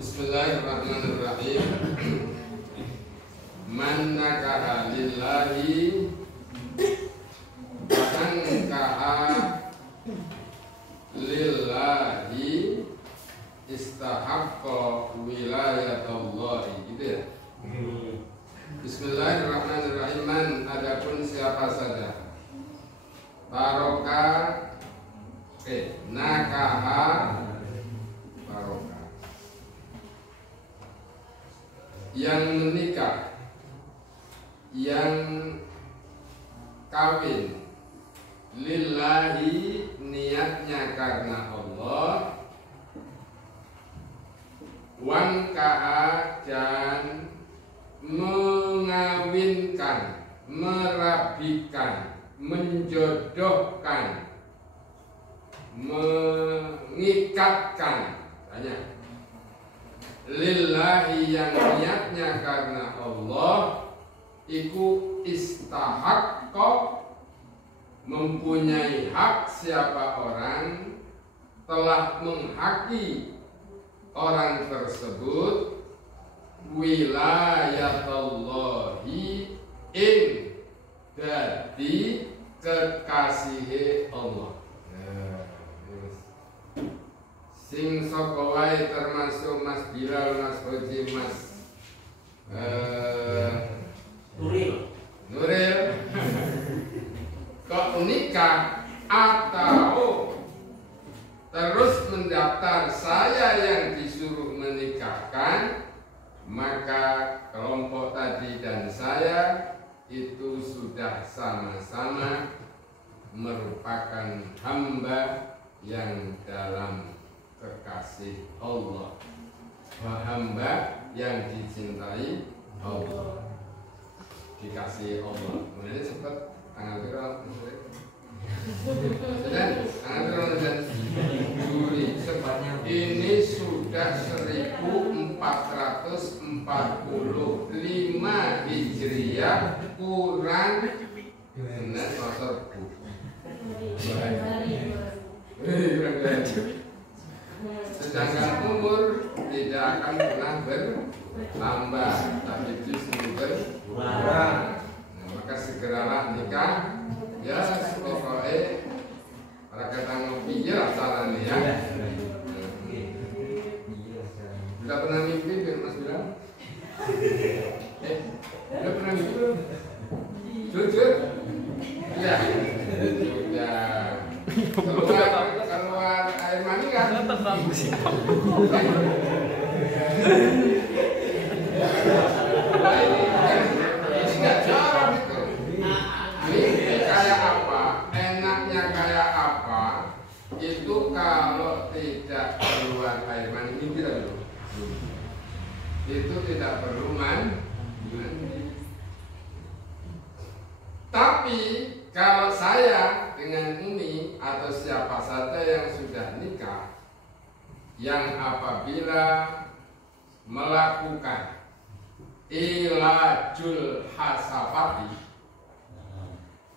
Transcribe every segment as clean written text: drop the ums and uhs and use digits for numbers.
Bismillahirrahmanirrahim. Man nakaha lillahi wa ankaha lillahi istahaqqa wilayatallahi, gitu ya. Bismillahirrahmanirrahim. Man, adapun siapa saja barokah nakaha barokah yang menikah, yang kawin lillahi, niatnya karena Allah, wankaha, dan mengawinkan, merabikan, menjodohkan, mengikatkan, tanya lillahi, yang niatnya karena Allah, iku istahaqqa, mempunyai hak, siapa orang telah menghaki orang tersebut wilayatallahi, ing dadi kekasihe Allah. Sing sapa wae termasuk Mas Bilal, Mas Koji, Mas Nuril kok nikah atau terus mendaftar saya yang disuruh menikahkan, maka kelompok tadi dan saya itu sudah sama-sama merupakan hamba yang dalam kekasih Allah, hamba yang dicintai Allah, dikasih Allah. Kemudian sempat tanggal berapa? Dan tanggal berapa? Juli. Ini sudah 1445 Hijriah, kurang benar pasar bu. Sedangkan umur tidak akan pernah bertambah, tapi justru berkurang. Nah, maka segeralah nikah. Ya, pokoknya para kata ngopi ya sarannya ya. Sudah pernah mimpi Mas bilang? Sudah pernah mimpi belum? Jujur? Ya. Sudah. Keluar air mani kan? Ini nggak jarang itu. Mimpi kayak apa? Enaknya kayak apa? Itu kalau tidak keluar air mani, mimpi dulu. Itu tidak perlu mandi. Tapi kalau saya dengan Umi atau siapa saja yang sudah nikah, yang apabila melakukan ilajul hasafati,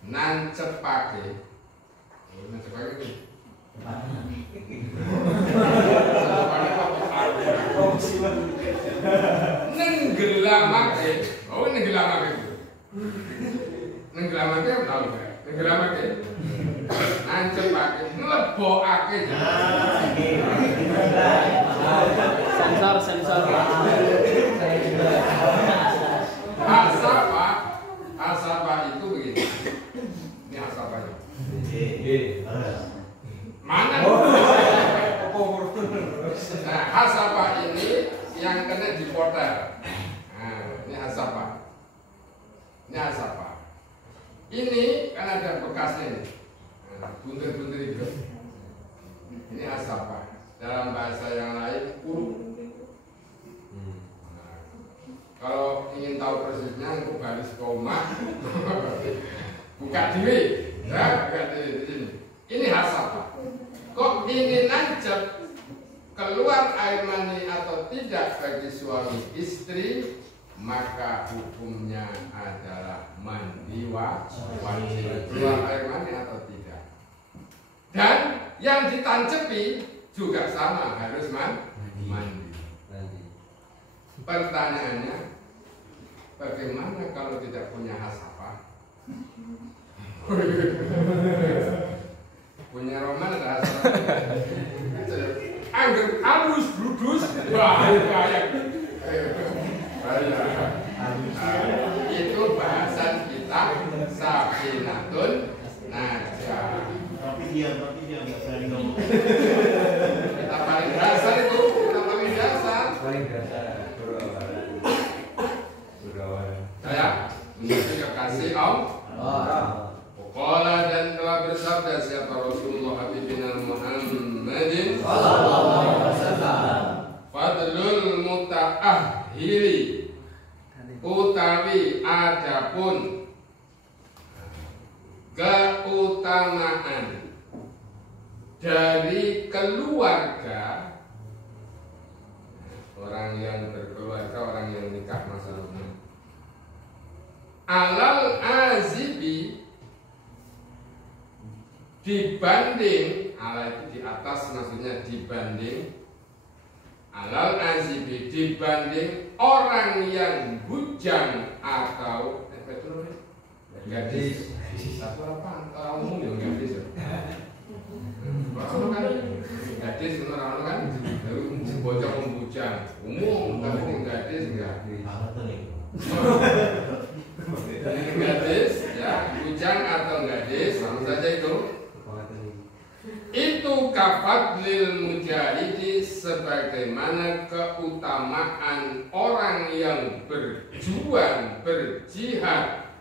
nancepake nenggelamake, nenggelamake itu. Nenggelamake tahu enggak? Nenggelamake. Nancepake, nglebokake. Sensor. Hasapa itu begini. Ini hasapanya. Mana? Nah, hasapa ini yang kena dipoter. Nah, ini hasapa. Ini hasapa. Ini kan ada bekasnya nih. Nah, buntir-buntir itu. Ini hasapa. Dalam bahasa yang lain, uruk. Nah, kalau ingin tahu persisnya, itu baris koma. Buka diri. Ya, buka diri di sini. Ini hasapa. Kok ini nancep keluar air mani atau tidak bagi suami istri, maka hukumnya adalah mandi wajib. Keluar air mani atau tidak. Dan yang ditancepi juga sama, harus mandi. Pertanyaannya, bagaimana kalau tidak punya hasapa? Punya roman ada hasapa. Angger halus brudus, bahaya. Itu bahasan kita sakinatun najah. Tapi dia nggak berani ngomong. Kita paling dasar itu, paling dasar. Saya menjadi kekasih Allah. Qala dan telah bersabda siapa Rasulullah Habibina Muhammadin sallallahu alaihi wasallam, fadlul muta'ahhili, utawi adapun keutamaan dari keluarga, orang yang berkeluarga, orang yang nikah masalahnya, alal azibi, dibanding, ala itu di atas maksudnya dibanding, alal azibi dibanding orang yang bujang atau gadis. Satu apa? Orang umum yang gadis. Orang kan gadis, orang kan bocah membujang umum, tapi yang gadis enggak. Gadis, ya, bujang atau gadis, sama saja itu. Itu kafadlil mujahidi, sebagaimana keutamaan orang yang berjuang, berjihad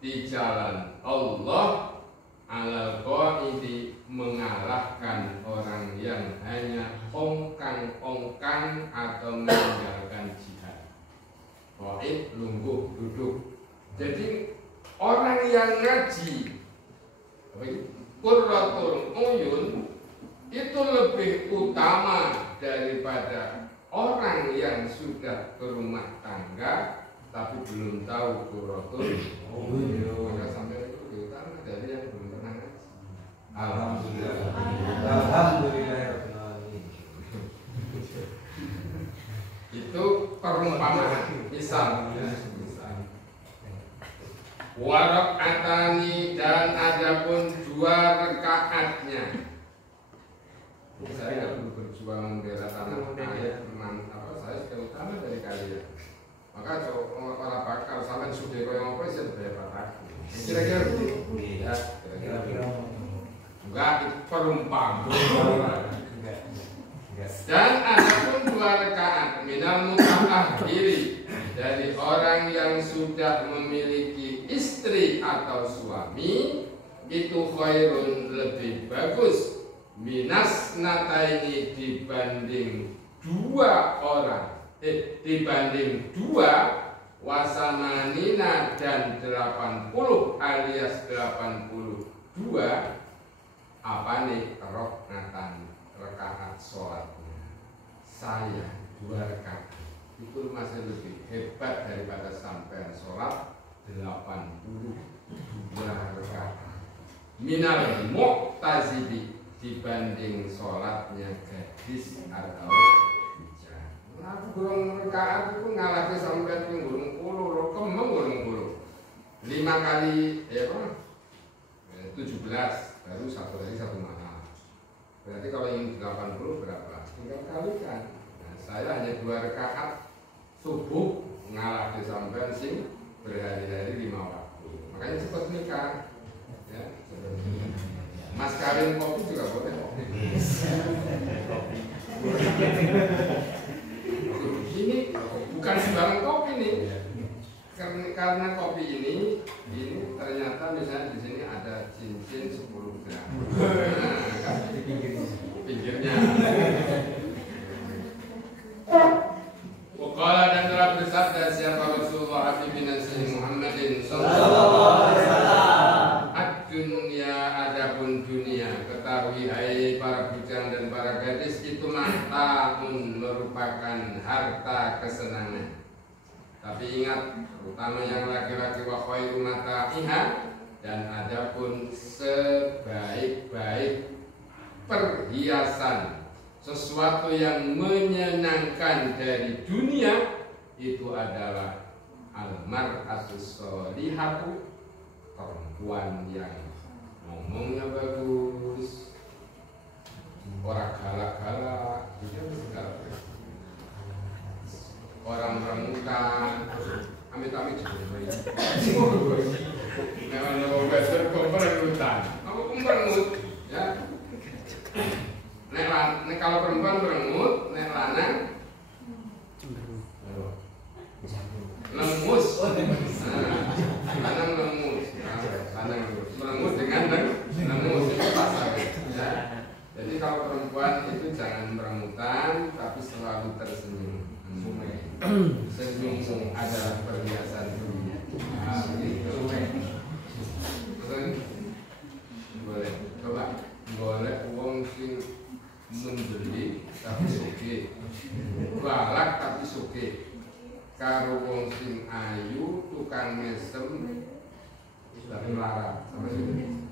di jalan Allah, alal qaidi, mengalahkan orang yang hanya ongkang-ongkang atau meninggalkan jihad. Qaid, lungguh, duduk. Jadi orang yang ngaji, Qurratul Uyun, itu lebih utama daripada orang yang sudah berumah tangga tapi belum tahu Qurratul Uyun. Maka sampai itu lebih utama dari yang belum pernah ngaji. Alhamdulillah. Itu perumpamaan, misal. Warak'atani, dan adapun 2 rakaatnya. Saya nggak perlu berjuang membela tanah air, saya sudah utama dari kalian. Maka para bakal sampai sudah yang apa saya berdebat aku. Kira-kira begitu. Ya, kira-kira. Enggak, itu perumpamaan. Dan adapun 2 rakaat minal muta'ahhiri, dari orang yang sudah memiliki istri atau suami, itu khairun, lebih bagus, minas nataini, dibanding 2 orang, dibanding 2, wasamanina, dan 80 alias 82, apa nih, rakaat sholatnya. Saya 2 rakaat itu masih lebih hebat daripada sampai sholat 82 rakaat. Minal mu'tazibi, dibanding sholatnya gadis atau bujang. Nah, burung rakaat itu ngalahke sampai 30 kemeng kali 17 baru satu hari satu malam. Berarti kalau ingin 80 berapa? Tinggal kalikan. Nah, saya hanya 2 rakaat subuh ngalah di sampean sing berhari-hari 5 waktu. Makanya cepat nikah. Ya, Mas kawin kopi juga boleh. Ini bukan sembarang kopi nih. Karena kopi ini ternyata misalnya di sini ada cincin 10 gram. Nah, kan pinggirnya. Waqala dan telah bersabda siapa Rasulullah bin Muhammadin sallallahu alaihi wasallam. Ad-dunya adapun dunia, ketahui hai para bujang dan para gadis itu mata'un merupakan harta kesenangan. Tapi ingat, terutama yang laki-laki wa khairu mata'iha, dan adapun sebaik-baik perhiasan, sesuatu yang menyenangkan dari dunia itu adalah al-mar'atus sholihatu, perempuan yang ngomongnya bagus, orang galak-galak, orang remukan, amit-amit memang mau belajar peremutan, aku merengut, ya. Nek kalau perempuan merengut, nek lanang lemus, lanang lemus, merengut dengan lemus itu pasar, ya. Jadi kalau perempuan itu jangan meremutan, tapi selalu tersenyum. Senyum adalah perhiasan dunia. Gitu. Boleh, coba boleh uang sing membeli tapi suke, balak tapi suke. Karo wong sing ayu tukang mesem tapi melarang. Sama sih.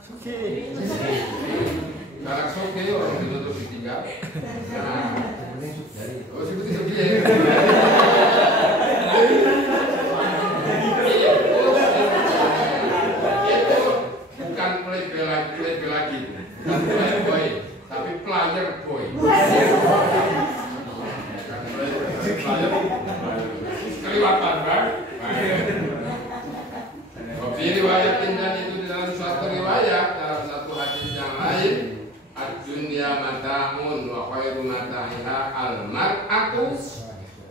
Suke. Galak suke orang ditutup ditinggal. Nah, oh seperti ya. Itu bukan plebe lagi, bukan playboy, tapi player boy. Kelewatan kan? Di riwayat dan itu di dalam suatu riwayat, dalam satu hadis yang lain, ad-dunya mata'un wa khairu mata'iha al-mar'atu,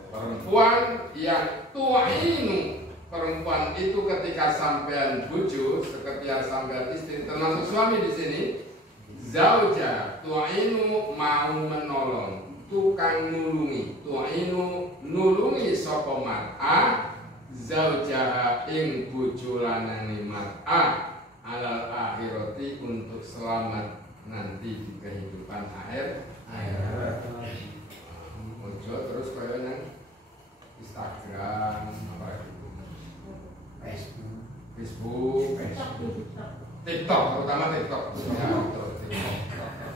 perempuan yang tu'inu, perempuan itu ketika sampean bojo, ketika sampean istri, termasuk suami di sini, zauja tu'inu mau menolong, tukang nulungi, tu'inu nulungi sapa mar'ah, zaujaha ing bojo lanange mar'ah alal akhirati untuk selamat nanti di kehidupan akhirat. Ojo terus kaya nang Instagram apa itu? Facebook, TikTok, terutama TikTok. Ya,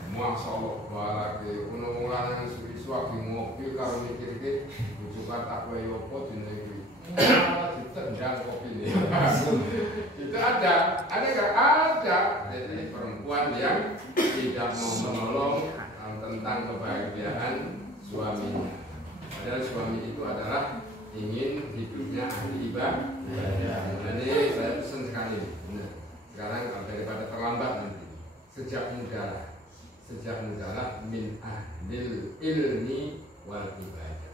Masya Allah, barake ono lanang isu-isu lagi ngopi karo mikir-mikir bojo tak kowe opo dene iki. Ditendang kopi ini. Itu ada nggak? Ada. Jadi perempuan yang tidak mau menolong tentang kebahagiaan suaminya. Padahal suami itu adalah ingin hidupnya ahli ibadah. Dan ini saya pesan sekali. Benar. Sekarang daripada terlambat nanti, sejak mudalah min ahlil ilmi wal ibadah.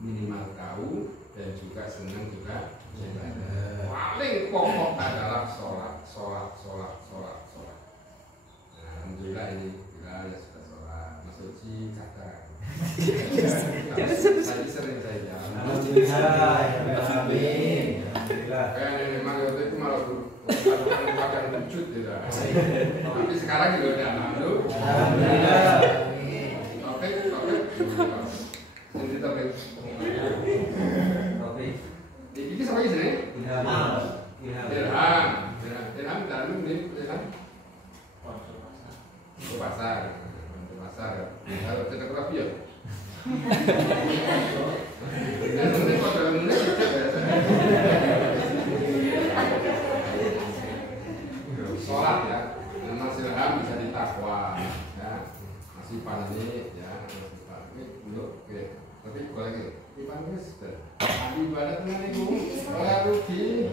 Minimal tahu dan juga senang juga ibadah. Paling pokok adalah sholat. Nah, alhamdulillah ini kita ya sudah sholat. Mas Uci kata. Saya sering saya. Alhamdulillah. Amin. Alhamdulillah. Kayaknya memang waktu itu malah bukan wujud ya. Tapi sekarang juga udah alhamdulillah. Oke. Ini tapi. Ini sampai sini. Dirham dalam ini dirham. Ke pasar. Kalau tidak rapi ya. Ini kalau dalam ini ibadah tenan iku ora rugi.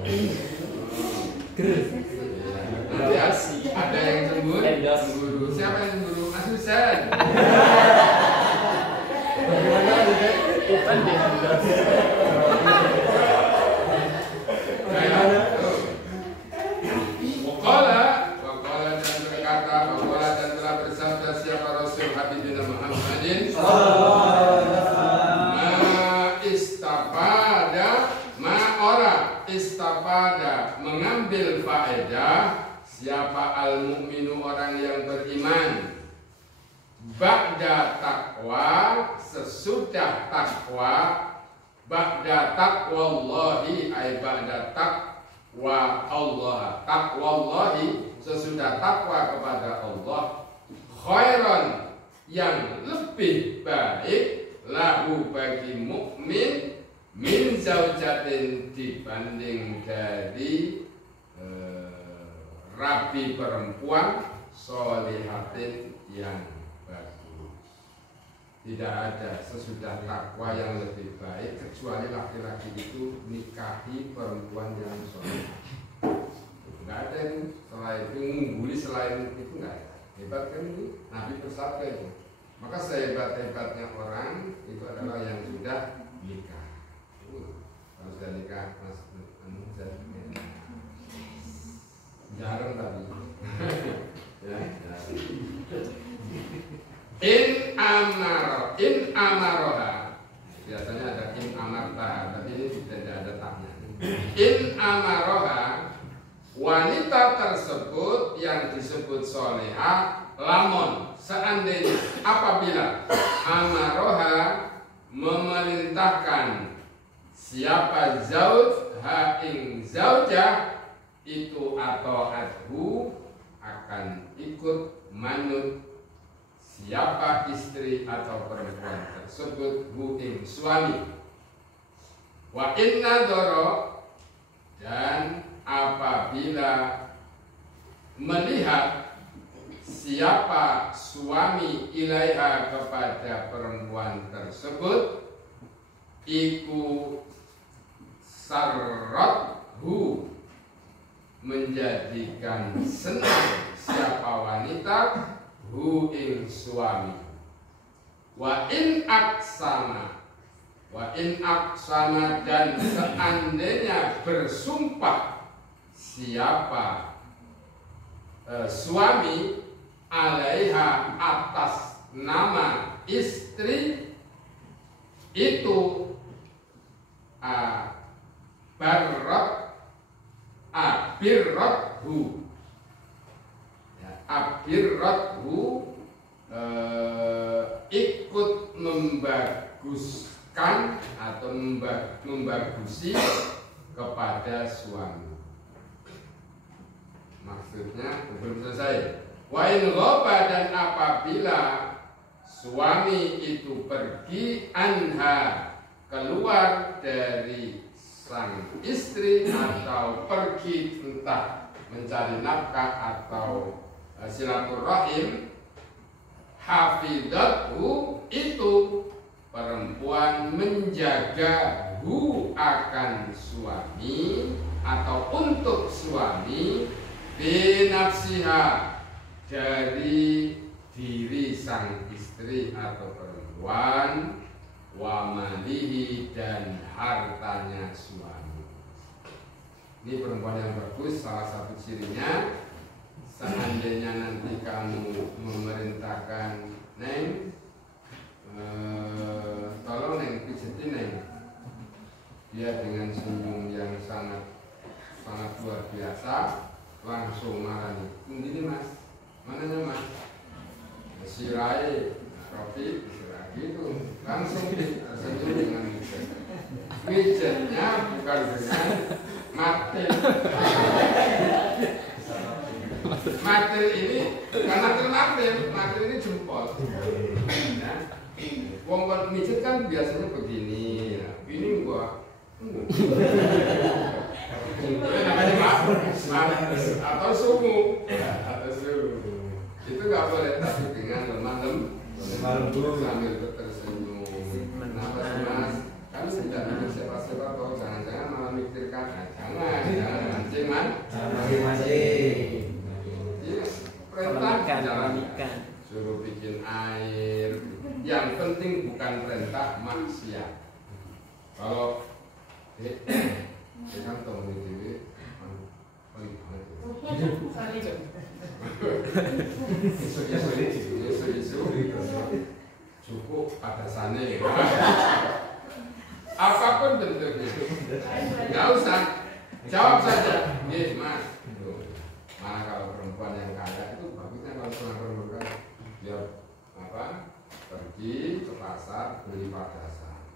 Nanti ada yang cemburu. Siapa yang cemburu? Mas Husain. Bagaimana juga Bukan di endorse. Waqala dan berkata, waqala dan telah bersabda siapa Rasul Habibina Muhammadin istapada mengambil faedah siapa al-mu'minu orang yang beriman ba'da taqwa sesudah taqwa ba'da taqwallahi ay ba'da taqwa Allah taqwallahi sesudah takwa kepada Allah khairan yang lebih baik lahu bagi mukmin min zaujatin dibanding dari rabi perempuan solihatin yang bagus. Tidak ada sesudah takwa yang lebih baik kecuali laki-laki itu nikahi perempuan yang soleh. Enggak ada yang selain itu mengungguli selain itu enggak ada. Hebat kan ini Nabi bersabda itu. Maka sehebat-hebatnya orang itu adalah yang sudah nikah. Kalau sudah nikah mas jarang tadi. Ya. In amaroha biasanya ada in amarta, tapi ini tidak ada taknya. In amaroha wanita tersebut yang disebut soleha lamun seandainya apabila amaroha memerintahkan siapa zauj ha ing zaujah itu atau adhu akan ikut manut siapa istri atau perempuan tersebut hu ing suami wa inna doro dan apabila melihat siapa suami ilaiha kepada perempuan tersebut iku sarrathu menjadikan senang siapa wanita hu ing suami wa in aksama dan seandainya bersumpah siapa suami alaiha atas nama istri itu abirrathu ikut membaguskan atau membagusi kepada suami. Maksudnya belum selesai. Wa in ghaba dan apabila suami itu pergi anha keluar dari sang istri atau pergi entah mencari nafkah atau silaturahim hafidhathu itu perempuan menjaga hu akan suami atau untuk suami binafsiha dari diri sang istri atau perempuan wa malihi dan hartanya suami. Ini perempuan yang bagus, salah satu cirinya seandainya nanti kamu memerintahkan Neng tolong Neng pijetin Neng, dia dengan senyum yang sangat luar biasa langsung marah nih, ini mas, mananya mas? Sirai, Rofi, sirai gitu, langsung tersenyum dengan pijetnya bukan dengan matil. Matil ini karena matil ini jempol. Ya. Wong mijet kan biasanya begini, ya. Ini gua. Namanya maaf atau sumu, itu nggak boleh, tapi dengan lemah lembut sambil tersenyum. Kenapa sih mas? Kan tapi tidak mikir siapa-siapa atau jangan-jangan malah mikirkan, jangan mancing man. Mancing. Iya, perintah jalankan. Suruh bikin air. Yang penting bukan perintah maksiat. Kalau kan tahu ini isu cukup pada sana. Apapun bentuknya, nggak usah jawab saja. Nih mas, mana kalau perempuan yang kaya itu bagusnya kalau perempuan dia apa pergi ke pasar beli padasan.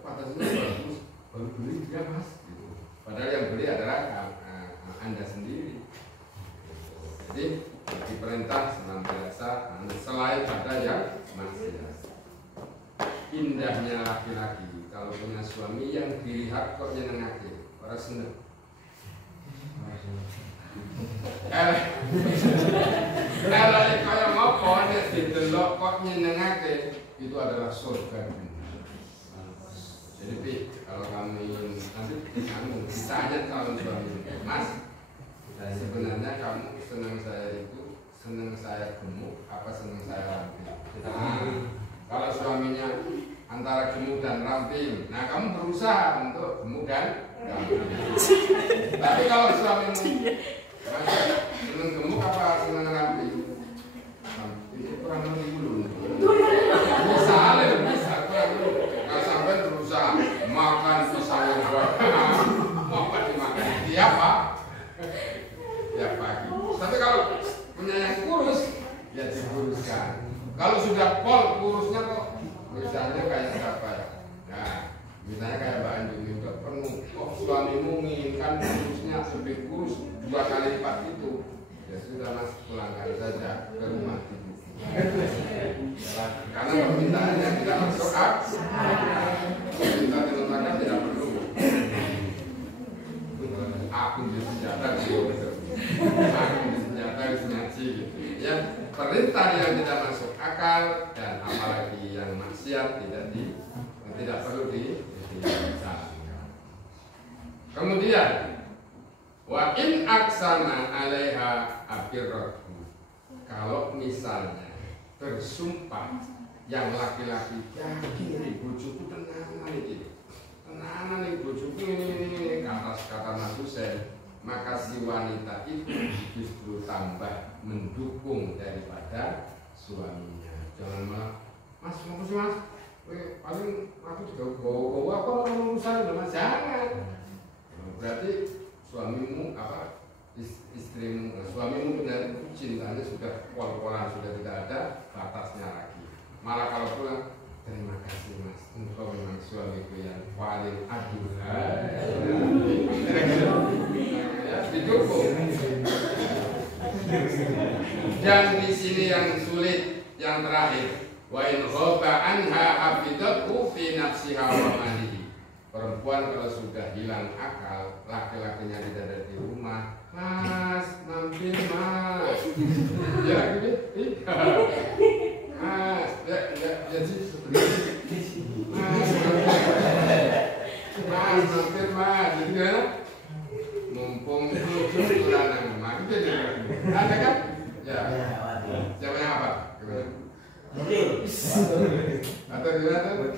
Padasnya bagus, baru beli dia mas. Gitu. Padahal yang beli adalah Anda sendiri. Jadi diperintah senantiasa selain pada yang maksiat. Indahnya laki-laki kalau punya suami yang dilihat kok nyenengake, orang seneng. Kalau kaya ngopo nek didelok kok nyenengake, itu adalah surga. Jadi kalau kami nanti kamu ditanya calon suami, mas, sebenarnya kamu senang saya itu senang saya gemuk apa senang saya ramping? Kalau suaminya antara gemuk dan ramping, nah kamu berusaha untuk gemuk dan ramping. Tapi kalau suamimu senang gemuk apa senang ramping? Itu kurang lebih dulu. Bisa kurang dulu. Kalau sampai berusaha makan pisang yang banyak, mau apa dimakan? Tiap pagi. Tapi kalau punya yang kurus, ya dikuruskan. Kalau sudah pol kurusnya kok, misalnya kayak siapa ya? Nah, misalnya kayak Mbak Andini udah penuh, kok suamimu menginginkan kurusnya lebih kurus 2 kali lipat itu, ya sudah mas pulangkan saja ke rumah ibu. Karena permintaannya tidak masuk akal. Permintaan diletakkan tidak perlu. Aku di senjata gitu. Aku di senjata di ngaji gitu. Ya perintah yang tidak masuk akal dan apalagi yang maksiat tidak perlu dilaksanakan. Kemudian wa in aksana alaiha abirratu. Kalau misalnya bersumpah yang laki-laki yakin bojoku tenanan iki bojoku ini kata Mas Husain, maka si wanita itu justru tambah mendukung daripada suaminya. Jangan malah mas mau sih mas, paling aku juga bawa apa urusan dengan mas, jangan. Berarti suamimu apa istrimu, suamimu benar cintanya sudah pol-polan, sudah tidak ada batasnya lagi. Malah kalau pulang, terima kasih mas, engkau memang suamiku yang paling aduhai. Didukung. Dan di sini yang sulit, yang terakhir, wa in khaba anha hafidatu fi nafsiha wa malihi. Perempuan kalau sudah hilang akal, laki-lakinya tidak ada di rumah, mas, mampir mas, ya gitu, mas, ya sih, mas, mampir mas, jadi kan, mumpung itu lanang, mas, itu ada kan, ya, siapa yang apa, atau gimana?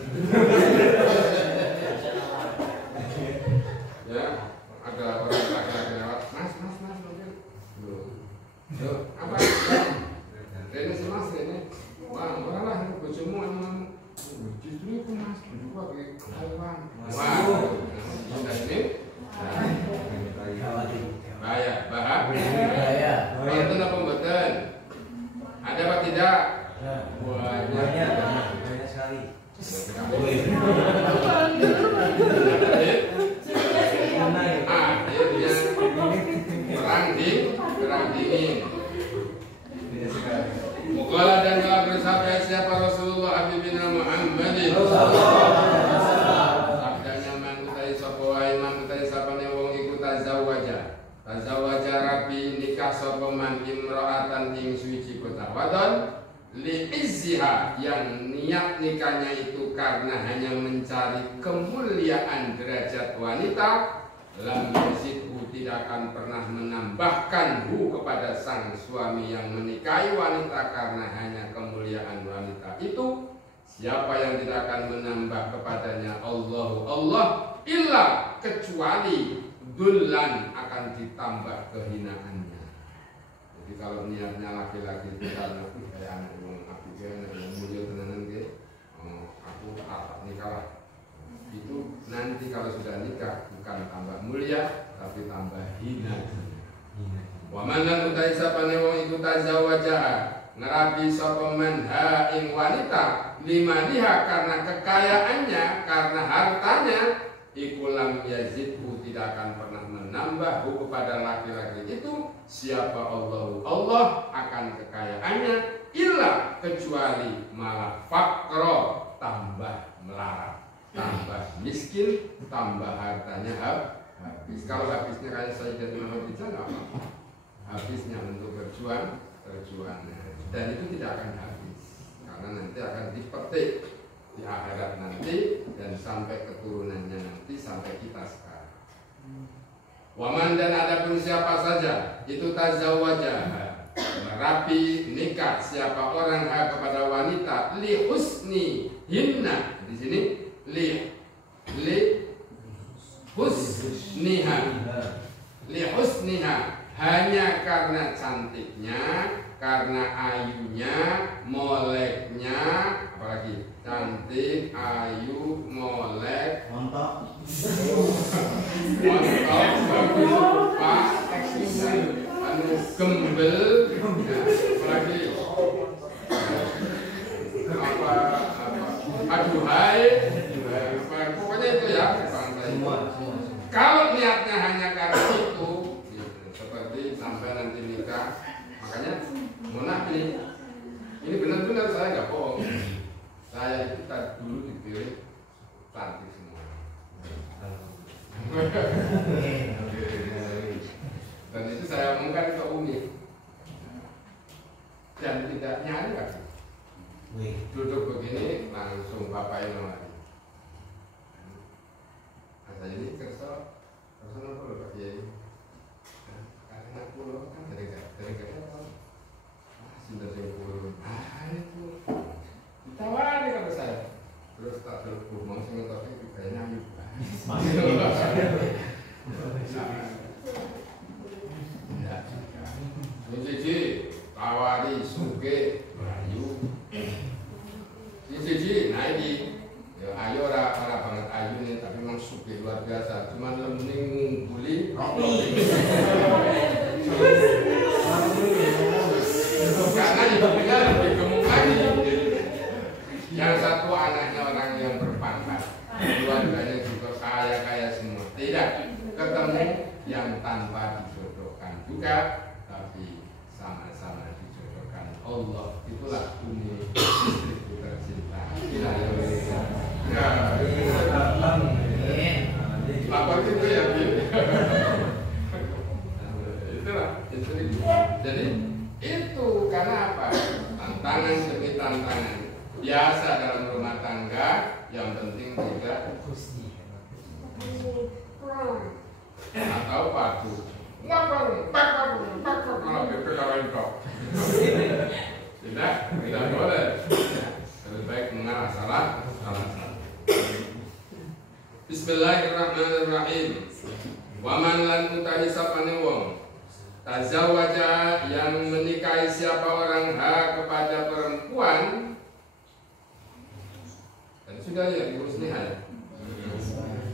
Ya, ada orang laki-laki lewat, mas, mungkin, loh, apa? Ini sih mas, ini, wah, lah, bojomu emang, justru itu mas, bojoku lagi hewan, wah, sudah ini, bahaya, itu apa betul? Ada apa tidak? Banyak sekali. Perang dingin. Muqala dan telah bersabda siapa Rasulullah Habibina Muhammadin. Sabdanya man utai sapa wae man utai sapane wong iku tazawwaja rabi nikah sapa man imra'atan ing suci kota wadon li izziha yang niat nikahnya itu karena hanya mencari kemuliaan derajat wanita, lam yazidhu tidak akan pernah menambahkan kepada sang suami yang menikahi wanita karena hanya kemuliaan wanita itu. Siapa yang tidak akan menambah kepadanya Allah illa kecuali dullan akan ditambah kehinaannya. Jadi kalau niatnya laki-laki itu karena kayak anak yang aku anak yang mulia tenanan aku tak nikah, itu nanti kalau sudah nikah bukan tambah mulia tapi tambah hina. Wa man lan utai sapane wong iku tazawaja ngerabi sapa man ha ing wanita limaniha karena kekayaannya, karena hartanya, iku lam yazidhu tidak akan pernah menambah kepada laki-laki itu. Siapa Allah akan kekayaannya, illa kecuali malah fakro, tambah melarat, tambah miskin, tambah hartanya habis. Kalau habisnya kayak Sayyidatina Khadijah nggak apa-apa, habisnya untuk berjuang, dan itu tidak akan habis karena nanti akan dipetik di akhirat nanti dan sampai keturunannya nanti sampai kita sekarang. Waman dan adapun siapa saja itu tazawwaja merapi nikah siapa orang kepada wanita li husni hinna, di sini li husniha hanya karena cantiknya, karena ayunya, moleknya, apalagi cantik, ayu, molek, montok, bagus rupa, gembel, apalagi aduhai, pokoknya itu ya. Kalau niatnya hanya karena itu, seperti sampai nanti nikah, makanya mohon maaf ini benar-benar saya nggak bohong. Saya itu dulu dipilih cantik semua. Dan itu saya omongkan ke Umi. Dan tidak nyari lagi. Duduk begini langsung bapak yang lagi. Saya ini kerso apa loh Pak Kiai? Karena aku loh kan dari apa? Sudah sepuluh. Itu ditawari kalau saya. Terus tak terlalu mau sih ngetoknya itu kayaknya ayu. Siji tawari suge ayu. Siji naiki. Ya ayu ora banget ayu nih tapi memang suge luar biasa. Cuman lemning ngumpuli. Karena ibunya lebih gemuk lagi. Yang satu anaknya orang yang berpangkat, keluarganya juga kaya semua. Tidak ketemu yang tanpa dijodohkan juga, tapi sama-sama dijodohkan Allah. Itulah Umi istriku tercinta. Lapor gitu ya, itulah istriku. Jadi itu karena apa? Tantangan demi tantangan biasa dalam rumah tangga, yang penting tidak atau patuh. Kalau BP lawan kok. Tidak boleh. Lebih baik mengalah salah. Bismillahirrahmanirrahim. Waman lan utahi sapane wong tazawaja yang menikahi siapa orang kepada perempuan, dan sudah ya husniha.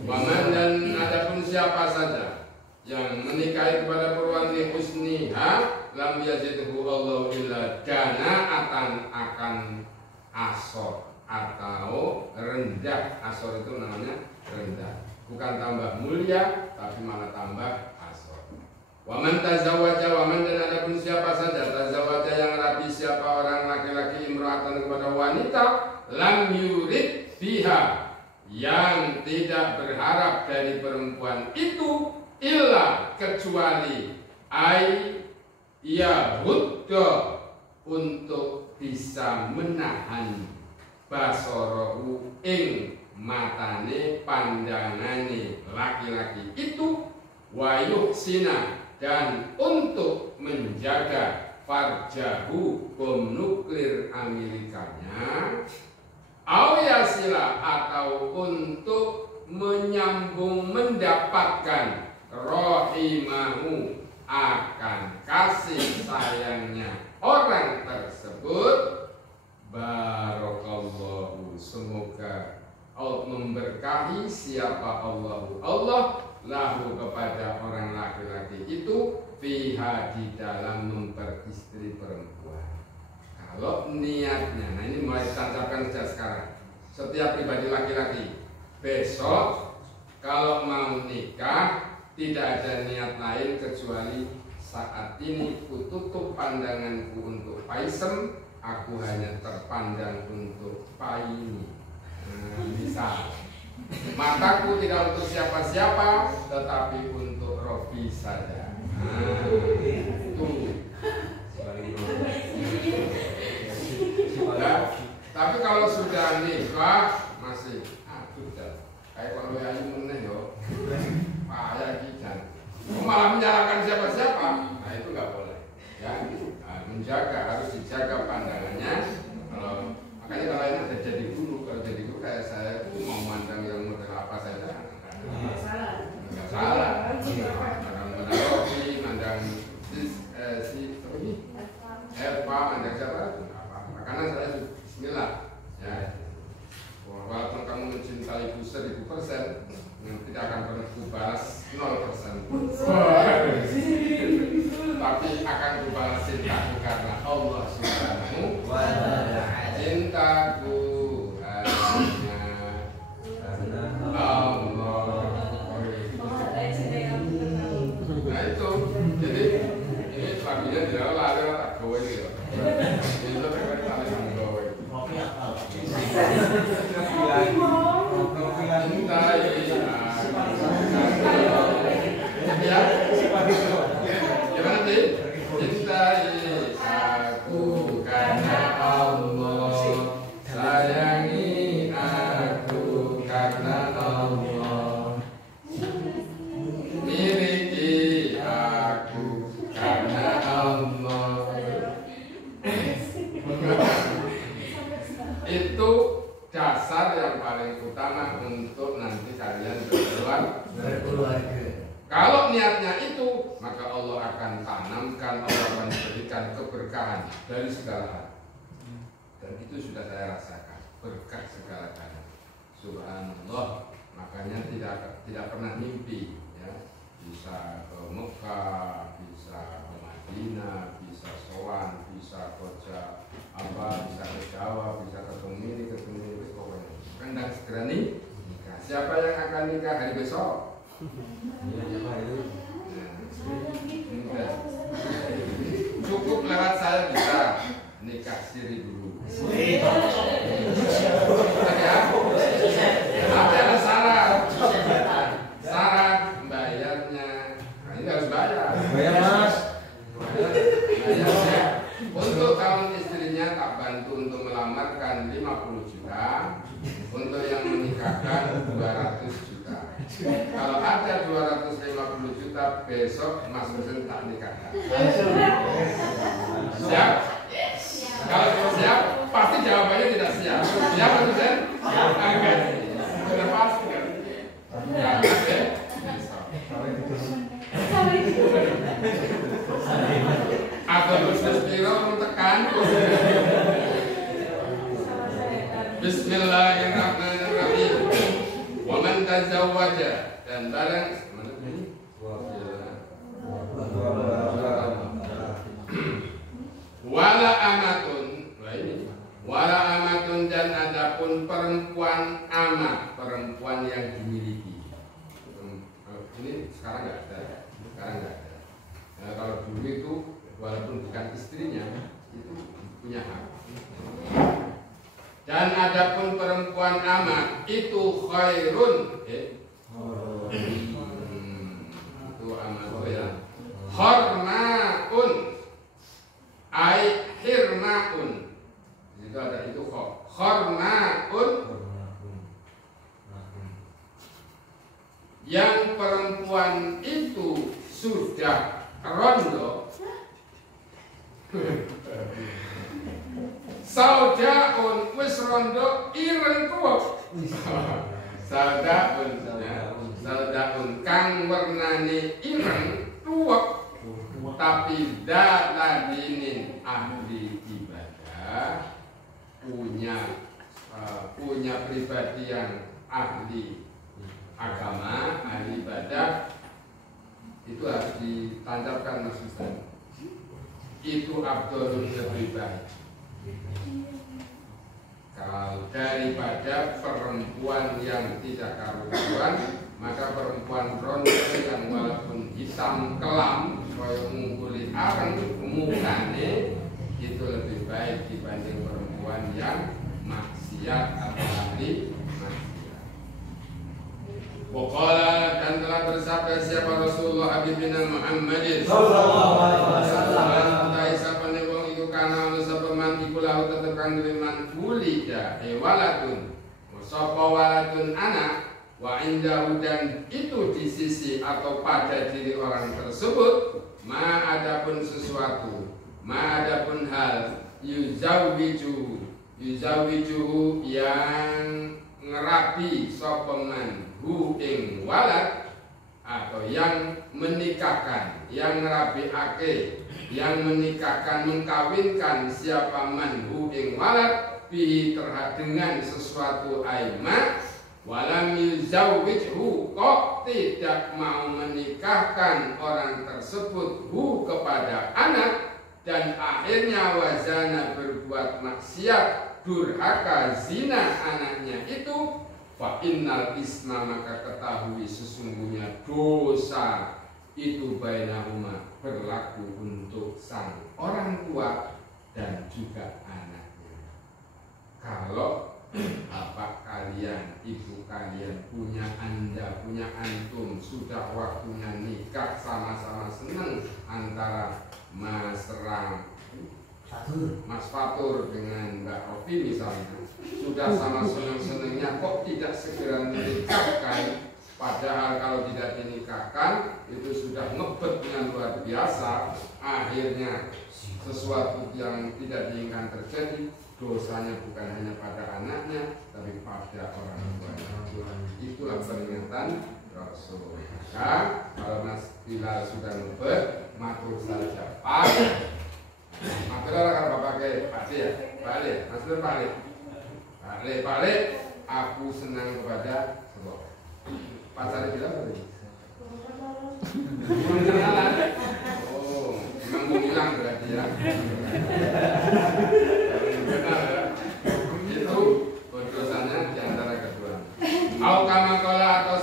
Waman dan adapun siapa saja yang menikahi kepada perempuan li husniha lam yazidhu Allah illa jana'atan akan asor atau rendah. Asor itu namanya rendah, bukan tambah mulia tapi malah tambah asor. Waman tazawaja, waman dan adapun siapa saja tazawaja yang rabi siapa orang laki-laki imra'atan kepada wanita lam yurid biha yang tidak berharap dari perempuan itu illa kecuali ia butuh untuk bisa menahan basarahu ing matane pandangane laki-laki itu wa yuhsina dan untuk menjaga farjahu nuklir Amerikanya awyasila atau untuk menyambung mendapatkan rohimahu akan kasih sayangnya orang tersebut. Barakallahu, semoga Allah memberkahi siapa Allah lahu kepada orang laki-laki itu fiha di dalam memperistri perempuan. Kalau niatnya, nah ini mulai ditancapkan sejak sekarang. Setiap pribadi laki-laki besok kalau mau nikah tidak ada niat lain kecuali saat ini ku tutup pandanganku untuk paisem, aku hanya terpandang untuk paini. Misal mataku tidak untuk siapa-siapa tetapi untuk Robi saja. Tunggu. Ya, tapi kalau sudah nikah masih aduh dah. Kayak kalau ayu meneh yo. Payah kijan. Malah menyalahkan siapa-siapa. Nah itu nggak boleh. Ya, menjaga harus dijaga pandangannya. Kalau makanya kalau ini ada jadi guru, kalau jadi guru kayak saya itu mau mandang yang model apa saja. Nggak salah. Mandang Robi, mandang si Eva, mandang siapa itu nggak apa-apa. Karena saya Bismillah. Ya, walaupun kamu mencintai 1000%, tidak akan pernah kubalas 0%. Tapi akan kubalas cintaku karena Allah Subhanahu wa ta'ala. Cintaku hanya karena Allah. Nah itu, jadi ini lagunya tidak lalu tak gawe gitu. Ini tuh tak gawe. Ya, gimana sih? Cintai aku karena Allah, sayangi aku karena Allah, miliki aku karena Allah. Itu dasar yang paling utama untuk nanti kalian berkeluarga. Kalau niatnya itu, maka Allah akan tanamkan, Allah akan berikan keberkahan dari segala hal. Dan itu sudah saya rasakan, berkah segala hal. Subhanallah, makanya tidak pernah mimpi, ya. Bisa ke Mekah, bisa ke Madinah, bisa sowan, bisa kerja apa, bisa ke Jawa, bisa ketemu ini, pokoknya. Kan segera nih, nikah. Siapa yang akan nikah hari besok? Cukup lewat saya bisa nikah siri dulu. Tapi ada syarat. Syarat bayarnya. Nah, ini harus bayar. Bayar mas. Bayarnya. Untuk calon istrinya tak bantu untuk melamarkan 50 juta. Untuk yang menikahkan 200 juta. Kalau ada 250 juta besok Mas Husen tak nikahkan. Siap? Kalau siap, pasti jawabannya tidak siap. Siap Mas Husen? Siap. Sudah pasti kan? Ya, oke. Atau bisnis biro mentekan. Bismillahirrahmanirrahim. Wa man tazawwaja, dan barang wala amatun, wala amatun, dan adapun perempuan amat, perempuan yang dimiliki. Ini sekarang nggak ada. Nah, kalau dulu itu walaupun bukan istrinya itu punya hak. Dan adapun perempuan amat itu khairun, itu amat ya. Hormaun, ai hirmaun. Itu ada itu horma perempuan itu sudah rondo, saudaun wis rondo ireng tuwa. Saudaun kang wernane ireng tuwa, tapi daladinin ahli ibadah, punya pribadi yang ahli agama, ahli ibadah, itu harus ditancapkan Mas Ustaz. Itu Abdul lebih baik kalau daripada perempuan yang tidak karuan. Maka perempuan rondo yang walaupun hitam kelam kaya ngumpuli areng mukane itu lebih baik dibanding perempuan yang maksiat atau ahli maksiat. Waqala, dan telah bersabda siapa Rasulullah Habibina Muhammadin sallallahu alaihi wasallam, siapa nih wong iku kana sapa man iku lahu tetep kang man ulida waladun, sapa waladun anak wa indahu, dan itu di sisi atau pada diri orang tersebut, ma adapun sesuatu, ma adapun hal, yuzawwijuhu yang ngerapi sopeman hu ing walad, atau yang menikahkan, yang ngerapiake, yang menikahkan, mengkawinkan siapa man hu ing walad bihi terhadap dengan sesuatu aima, walam yuzawwijhu, kok tidak mau menikahkan orang tersebut hu kepada anak, dan akhirnya wazana berbuat maksiat, durhaka, zina anaknya itu, fa innal isma, maka ketahui sesungguhnya dosa itu bainahuma, berlaku untuk sang orang tua dan juga anaknya. Kalau apa kalian, ibu kalian, punya anda, punya antum, sudah waktunya nikah, sama-sama seneng antara Mas Fatur dengan Mbak Ovi misalnya, sudah sama seneng-senengnya, kok tidak segera menikahkan? Padahal kalau tidak dinikahkan itu sudah ngebetnya luar biasa, akhirnya sesuatu yang tidak diinginkan terjadi. Dosanya bukan hanya pada anaknya, tapi pada orang tuanya. Itulah peringatan Rasul. Maka kalau Mas Bilal sudah ngebet, matur saja Pak. Matur orang kalau pakai Pak ya, balik. Mas Bilal balik. Aku senang kepada sebab pacar bilang tadi. Oh, memang mau bilang berarti ya. Benar ya, itu dosanya di antara kedua. Au kama qala, atau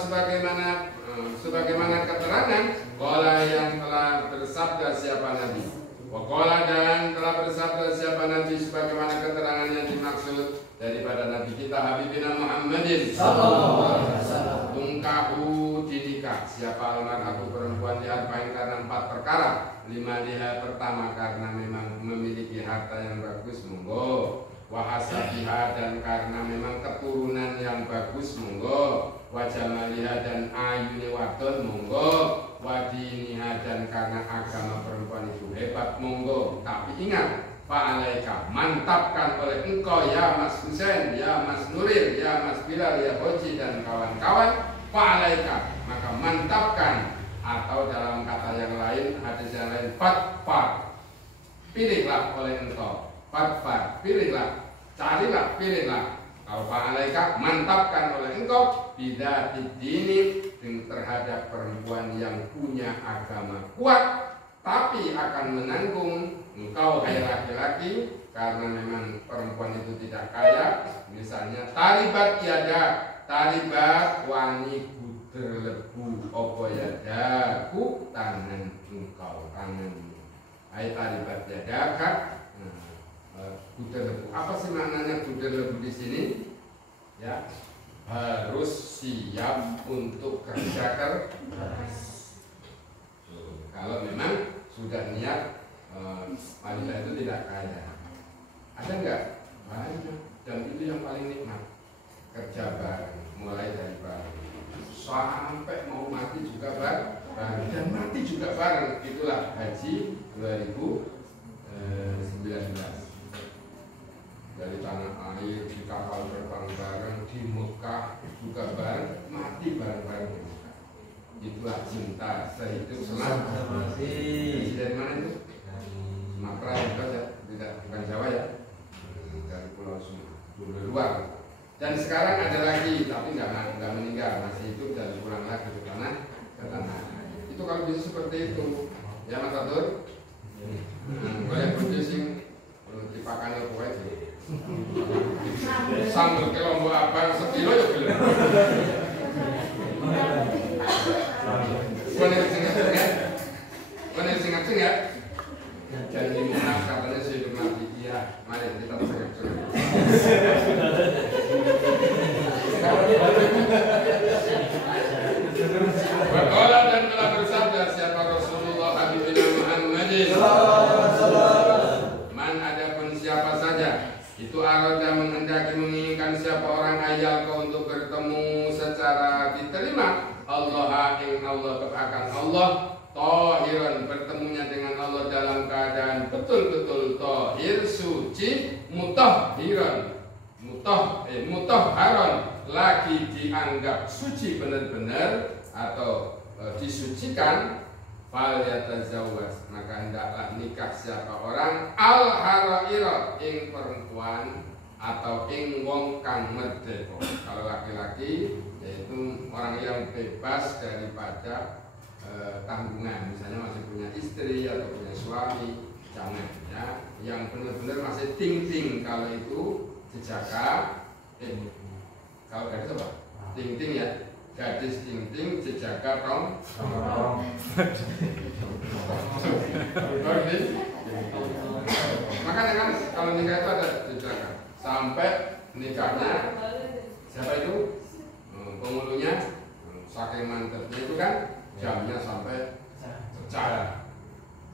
sebagaimana keterangan qala yang telah bersabda siapa Nabi. Wa qala, dan telah bersabda siapa Nabi sebagaimana keterangan yang dimaksud daripada Nabi kita Habibina Muhammadin sallallahu alaihi wasallam. Tungkahu, dinikah siapa almarhatu perempuan diarba'in karena 4 perkara. 5 liha, pertama karena memang memiliki harta yang bagus, monggo. Wahasabiha, dan karena memang keturunan yang bagus, monggo. Wajamaliha, dan ayune wadon, monggo. Wadiniha, dan karena agama perempuan itu hebat, monggo. Tapi ingat, fa'alaika, mantapkan oleh engkau ya Mas Husain, ya Mas Nuril, ya Mas Bilal, ya Hoji dan kawan-kawan. Fa'alaika, maka mantapkan, atau dalam kata yang lain, hadis yang lain, fatfar, pilihlah oleh engkau. Fatfar, pilihlah, carilah, pilihlah. Kalau fa'alaika, mantapkan oleh engkau bidati dini, terhadap perempuan yang punya agama kuat, tapi akan menanggung engkau hai laki-laki, karena memang perempuan itu tidak kaya. Misalnya taribat yada, taribat wani terlebu opo yadaku, tangan engkau, tanganmu. Hai taribat yadaka, terlebu. Apa sih maknanya terlebu di sini? Ya, harus siap untuk kerja keras. Kalau memang sudah niat wanita itu tidak kaya, ada nggak? Banyak. Dan itu yang paling nikmat, kerja bareng, mulai dari bareng sampai mau mati juga bareng dan mati juga bareng. Itulah haji 2019. Dari tanah air, di kapal terbang bareng, di Mekah juga bareng, mati bareng-bareng di Mekah. Itulah cinta sehidup selama. Dari mana itu? Sumatera ya, tidak bukan Jawa ya, dari Pulau Sumatera luar. Dan sekarang ada lagi, tapi nggak meninggal, masih hidup dan pulang lagi ke tanah air. Itu kalau bisa seperti itu, ya Mas Atur. Boleh producing dipakai apa aja. Sambal ke lombok abang sekilo ya belum. Konek sing ya. Janji munaf katanya hidup mati. Iya, mari kita sengit-sengit. Berkola dan telah bersabda siapa Rasulullah Habibina Muhammadin. Man adapun siapa saja itu arada menghendaki menginginkan siapa orang ayal kau untuk bertemu secara diterima Allah ing Allah akan Allah tahiran bertemunya dengan Allah dalam keadaan betul-betul tahir suci mutahhiran mutahharan lagi dianggap suci benar-benar atau disucikan fal yatazawwaj maka hendaklah nikah siapa orang al haraira ing perempuan atau ing wong kang merdeka. Kalau laki-laki yaitu orang yang bebas daripada tanggungan, misalnya masih punya istri atau punya suami, jangan ya. Yang benar-benar masih ting-ting, kalau itu jejaka kalau gadis apa? Ting-ting ya. Gadis ting-ting jejaka tong. Makanya kan kalau nikah itu ada jejaka. Sampai nikahnya siapa itu? Penghulunya saking mantepnya itu kan jamnya sampai pecah.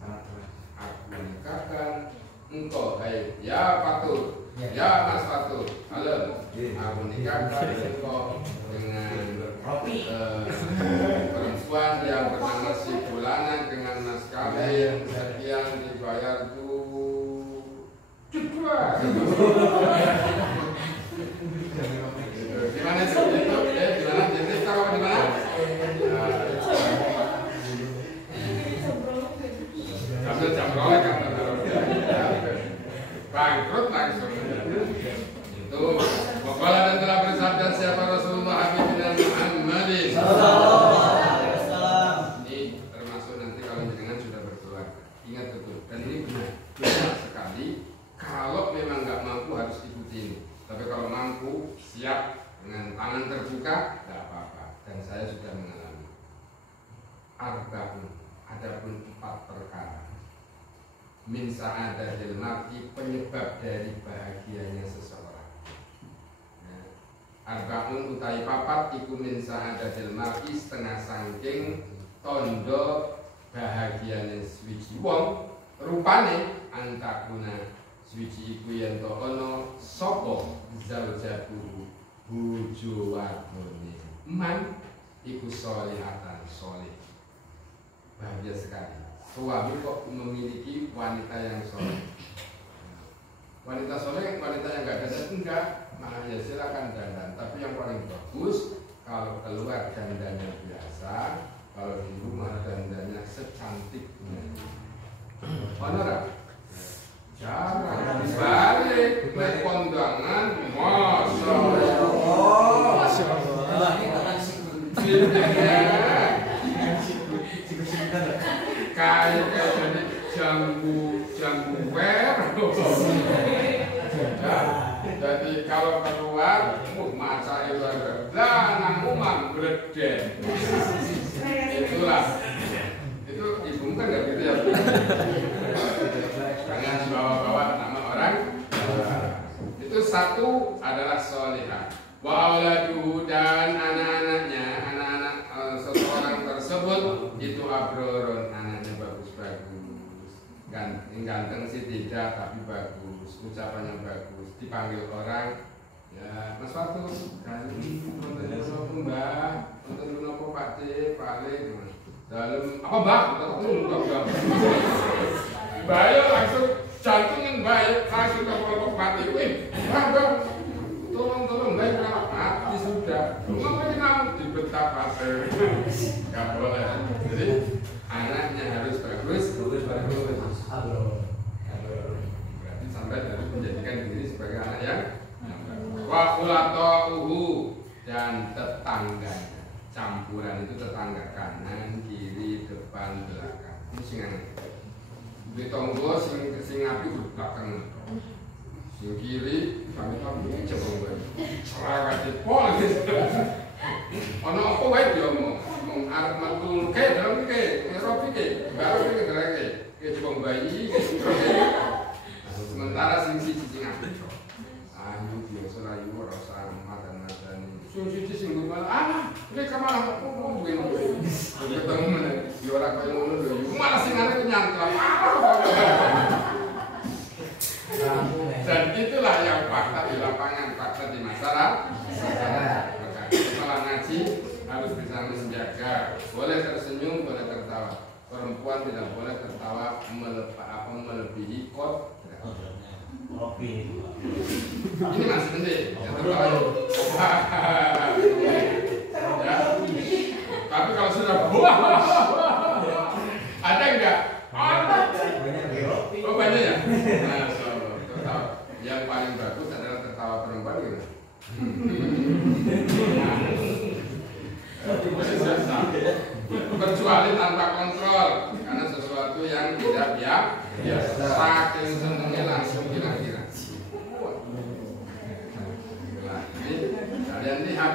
Aku menikahkan engkau, ya Fatur, ya Mas Fatur, halo, aku menikahkan engkau dengan perempuan yang bernama si Bulanan dengan mas kawin yang sekian dibayar juga. Gimana sih itu? Gimana? Jadi tahu di mana? Jam rolek kan? Bangkrut langsung. Itu Wakala dan telah bersabda siapa Rasulullah Habibina Muhammadin. Ini termasuk nanti kalau jangan sudah berkeluar. Ingat betul. Dan ini benar sekali. Kalau memang nggak mampu harus ikuti ini. Tapi kalau mampu siap dengan tangan terbuka nggak apa-apa. Dan saya sudah mengalami. Arba'un. Adapun 4 perkara. Min sa'adatil mar'i penyebab dari bahagianya seseorang. Arba'un utai papat iku min sa'adatil mar'i setengah sangking tondo bahagiane swiji wong rupane antakuna swiji iku yen to ana sapa zaujatu bojo wadone man iku sholihatan sholih. Bahagia sekali suami kok memiliki wanita yang soleh. Wanita soleh, wanita yang nggak dandan enggak, malah ya silakan dandan. Tapi yang paling bagus kalau keluar dandannya biasa, kalau di rumah dandannya secantiknya. Mana? Jarang dibalik naik kondangan, masya Allah. Kayak jadi jambu wer. Jadi kalau keluar, masa itu ada lanang umam gledek. Itulah. Itu ibu kan nggak gitu ya. Jangan dibawa-bawa nama orang. Itu satu adalah solihah. Wa auladuhu dan anak-anaknya, anak-anak seseorang tersebut itu abrorun, anaknya bagus-bagus. Ganteng sih tidak, tapi bagus, ucapannya bagus. Dipanggil orang, ya Mas Fatur, kali ini nonton dulu Mbak, nonton dulu Pak D, Pak Ale, dalam apa mbak? Mbak langsung jantungin mbak langsung ke kelompok mati. Bang, tolong mbak kalau mati sudah. Ngapain kamu dibentak mati? Gak boleh. Jadi anaknya harus bagus. Berarti sampai harus menjadikan diri sebagai anak yang wa uhu dan tetangganya. Campuran itu tetangga kanan, kiri, depan, belakang. Ini singan. Di tonggo sing api belakang. Sing kiri kami coba gue. Cerewet pol gitu. Ono apa wae dia ngomong arep metu ke dalam ke Eropa ke, baru ke dereke. Ke coba bayi. Sementara sing siji api. Ayo biasa ayo ora usah madan-madan. Sing siji sing ngomong ini kemana mau begini? Ketemu mana? Di orang kaya ngono lho. Malah sing arep nyantrak. Dan itulah yang fakta di lapangan, fakta di masyarakat. Setelah ngaji harus bisa menjaga. Boleh tersenyum, boleh tertawa. Perempuan tidak boleh tertawa melebihi kot. Ini masih penting. Yang tertawa. Ya. Tapi kalau sudah ada enggak? Oh banyak ya. Nah, tertawa. Yang paling bagus adalah tertawa perempuan gitu. Kecuali tanpa kontrol, karena sesuatu yang tidak biasa. Saking senengnya langsung kira-kira. Nah, ini kalian lihat.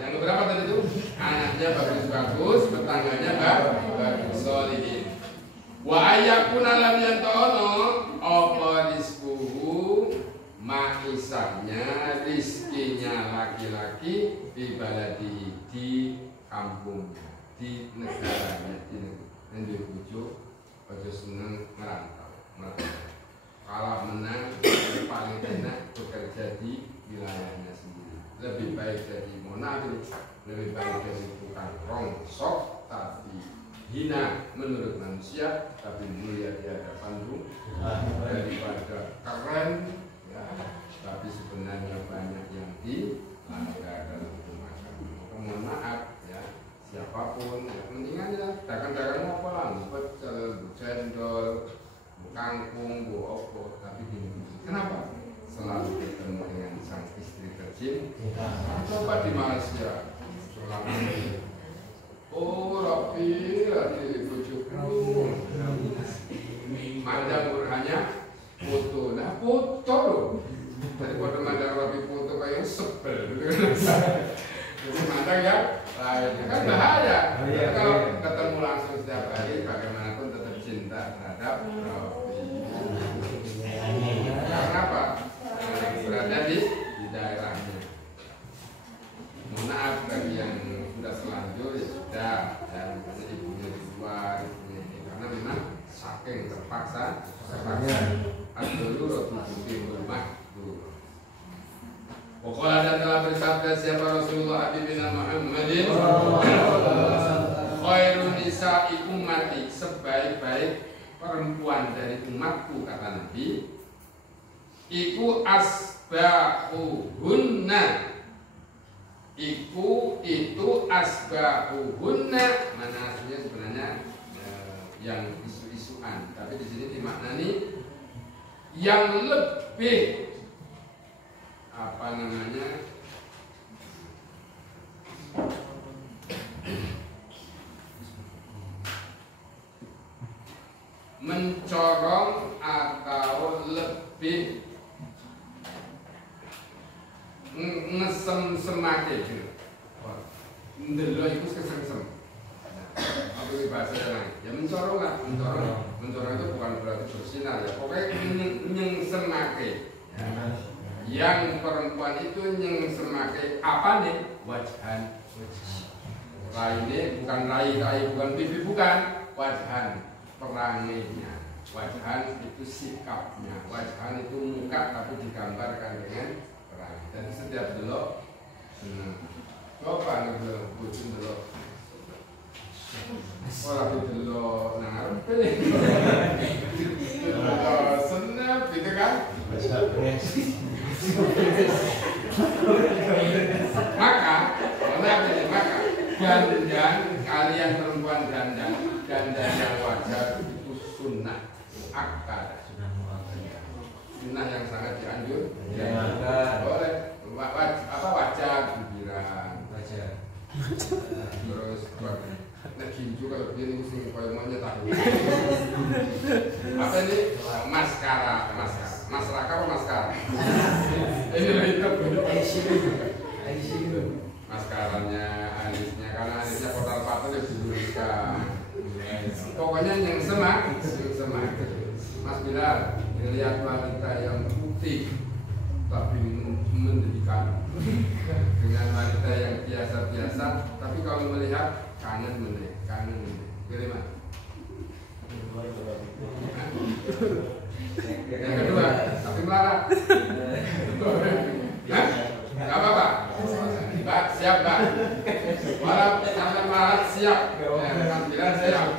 Yang berapa tadi itu? Anaknya bagus-bagus, tetangganya bagus, solihin. Wa ayyakuna lam yantono apa rizquhu maisahnya, rizkinya laki-laki di baladihi, di kampungnya, di negaranya, di bujuk, ojo seneng merantau. Kalau menang paling enak bekerja di wilayahnya sendiri. Lebih baik jadi munafik, lebih baik jadi tukang rongsok tapi hina menurut manusia tapi mulia di hadapan Tuhan daripada keren ya, tapi sebenarnya banyak yang dilanggar dalam rumah tangga. Mohon maaf ya, siapapun ya, mendingan ya dagang-dagang apa lah, pecel, cendol, kangkung, opo, tapi gini. Kenapa? Selalu bertemu dengan sang istri tercinta. Coba di Malaysia selama ini. Oh, rapi lagi bujuku. Mandang hanya foto, nah foto loh. Daripada mandang rapi foto kayak sebel. Jadi mandang ya, lain kan bahaya. Kalau ketemu langsung setiap hari, bagaimanapun tetap cinta terhadap rapi. Kenapa? Berada di daerahnya. Mohon maaf bagi yang sudah selanjut ya sudah, dan ibunya di luar, karena memang saking terpaksa dulu rotu rumah dulu. Pokoknya dan telah bersabda siapa Rasulullah Habibina Muhammadin khairun nisa'i ummati, sebaik-baik perempuan dari umatku kata Nabi iku asbahuhunna, itu asbahuhunna, mana artinya sebenarnya yang isu-isuan, tapi di sini dimaknani yang lebih apa namanya mencorong atau lebih ngesem-semake gitu. Ndelok iku kesem-sem. Apa itu bahasa lain? Ya mencorong lah, mencorong itu bukan berarti bersinar ya. Pokoknya nyengsemake. Ya. Yang perempuan itu nyengsemake apa nih? Wajhan. Raine bukan rai, bukan pipi, bukan. Wajhan, peranginya. Wajhan itu sikapnya. Wajhan itu muka tapi digambarkan dengan perangi. Dan setiap delok senang. Coba nih belum bucin dulu. Orang itu lo nangarupe. Senang gitu kan? Maka dandan kalian perempuan dandan yang wajar itu sunnah akad, sunnah yang sangat dianjurkan. Boleh wajar kubiran, terus kinju kalau dia ini sing koyo monyet aku. Apa ini? Maskara. Masraka apa maskara? Ini itu. Maskaranya, alisnya, karena alisnya kotor patul ya diluruskan. Pokoknya yang semak. Mas Bilal, lihat wanita yang putih tapi mendirikan dengan wanita yang biasa-biasa, tapi kalau melihat kangen meneh. Gimana? Yang kedua, tapi marah. Gak apa-apa. Pak, siap Pak. Walau sampai marah siap. Kan bilang siap.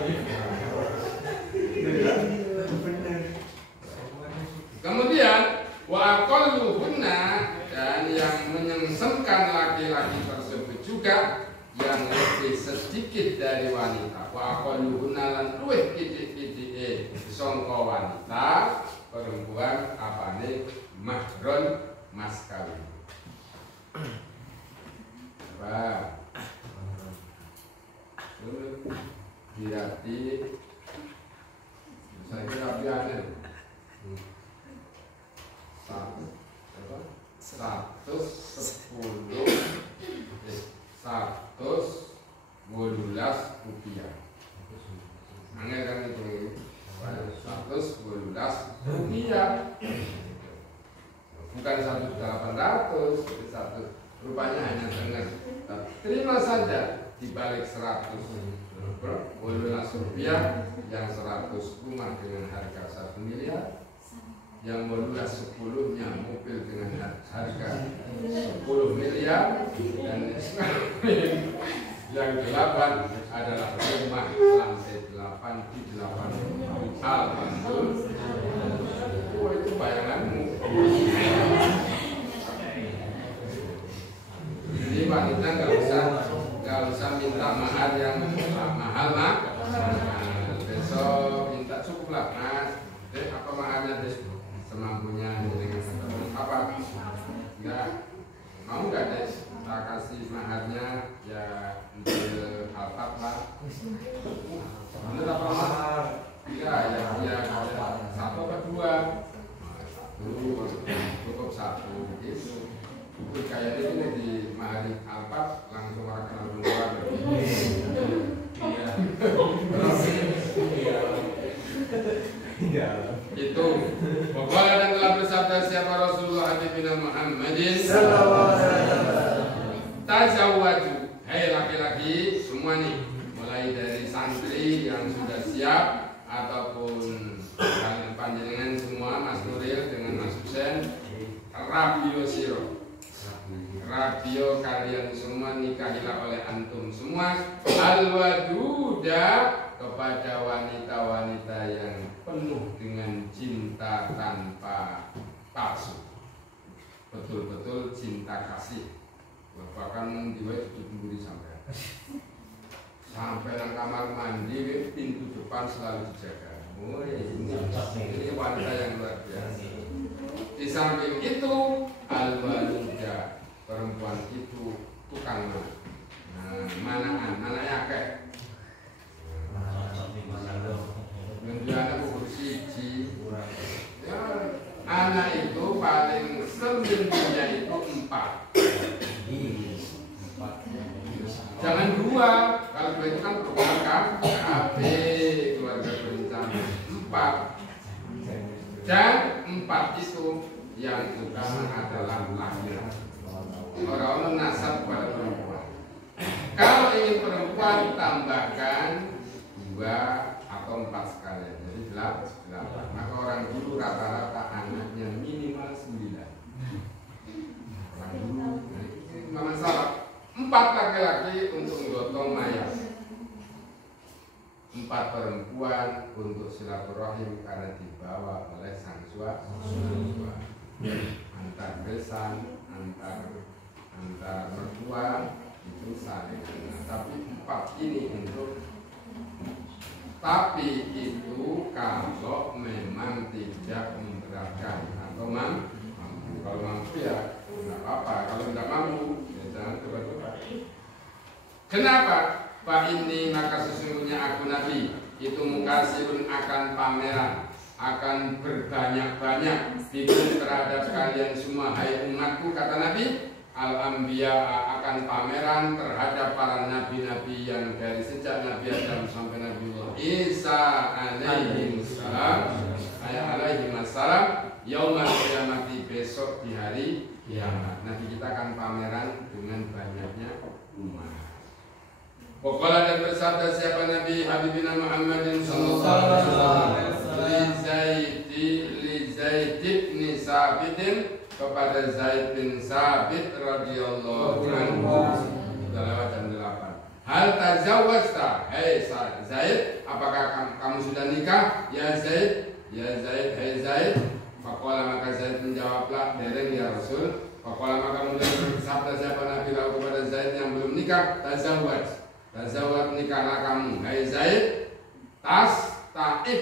Kemudian wa aqalluhunna, dan yang menyengsemkan laki-laki tersebut juga yang lebih sedikit dari wanita. Wa aqalluhunna lan luwih titik-titike sangka wanita perempuan apane mahron mas kawin. Apa? Dirati saya kira biane 112 rupiah. Angel kan itu 112 rupiah. Bukan 1.800, satu rupanya hanya dengan terima saja dibalik 112 rupiah, yang 100 rumah dengan harga 1 miliar, yang 10-nya mobil dengan harga 10 miliar, dan yang 8 adalah rumah lantai 8 di 8 Alhamdulillah. Oh, itu bayanganmu. Jadi wanita nggak usah minta mahar yang mahal lah. Besok minta cukup lah Mas. Apa maharnya deh? Semampunya dengan apa? Enggak mau nggak deh? Tak kasih maharnya ya untuk alpat lah. Bener apa mahar? Ya, satu atau dua. Cukup satu gitu. Itu kayak ini di mahari alpat langsung orang kenal duluan. Iya. Itu pokoknya dan telah bersabda siapa Rasulullah Habibina Muhammadin sallallahu alaihi wasallam, tazawwaju, hai laki-laki semua nih, mulai dari santri yang sudah siap ataupun kalian panjenengan semua, Mas Nuril dengan Mas Husen, Rabio Siro, Rabio kalian semua nikahilah oleh antum semua al-waduda, kepada wanita-wanita yang penuh dengan cinta tanpa palsu, betul-betul cinta kasih. Bahkan diwai diburi sampai dalam kamar mandi, pintu depan selalu dijaga. Oh, ini wanita yang luar biasa. Di samping itu al-waluda, perempuan itu tukang mana yakek. Menjualnya bubur siji. Ya, anak itu paling seminggunya itu 4. Jangan 2. Kalau 2 itu kan keluarga KB, keluarga berencana. 4. Dan 4 itu yang utama adalah laki-laki. Orang-orang nasab pada perempuan. Kalau ingin perempuan tambahkan 2 atau 4 sekalian, jadi 8. Maka orang dulu rata-rata anaknya minimal 9. Orang dulu nggak masalah. 4 laki-laki untuk menggotong mayat, 4 perempuan untuk silaturahim karena dibawa oleh sang suami. Antar besan, antar mertua itu saling. Tapi 4 ini untuk. Tapi itu kalau memang tidak memberatkan atau mampu. Kalau mampu ya tidak apa-apa. Kalau tidak mampu ya jangan coba-coba. Kenapa? Pak ini maka sesungguhnya aku Nabi itu mukasirun akan pameran, akan berbanyak-banyak bikin terhadap kalian semua hai umatku, kata Nabi. Al-Anbiya akan pameran terhadap para nabi-nabi yang dari sejak Nabi Adam sampai Nabi Isa alaihi wassalam yaumul qiyamati, besok di hari kiamat. Nabi kita akan pameran dengan banyaknya umat. Pokoknya dan bersabda siapa Nabi Habibina Muhammadin sallallahu alaihi wasallam li Zaid bin Sabitin, kepada Zaid bin Sabit radhiyallahu anhu. Sudah lewat jam 8. Hal tazawwajta, hei Zaid, apakah kamu sudah nikah? Ya Zaid, hei Zaid. Faqala maka Zaid menjawablah, dereng ya Rasul. Faqala maka kemudian bersabda siapa Nabi lalu kepada Zaid yang belum nikah, tazawwaj, nikahlah kamu, hei Zaid. Taib,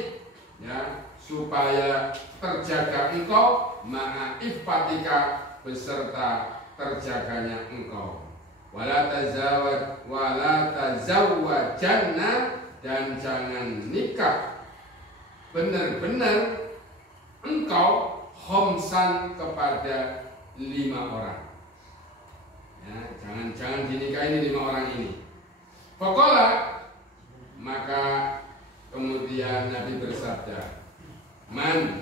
ya, supaya terjaga engkau, ma'aifatika, beserta terjaganya engkau. Wala tazawwajanna, dan jangan nikah benar-benar engkau khomsan kepada 5 orang. Ya, jangan dinikahi 5 orang ini. Faqala, maka kemudian Nabi bersabda, man,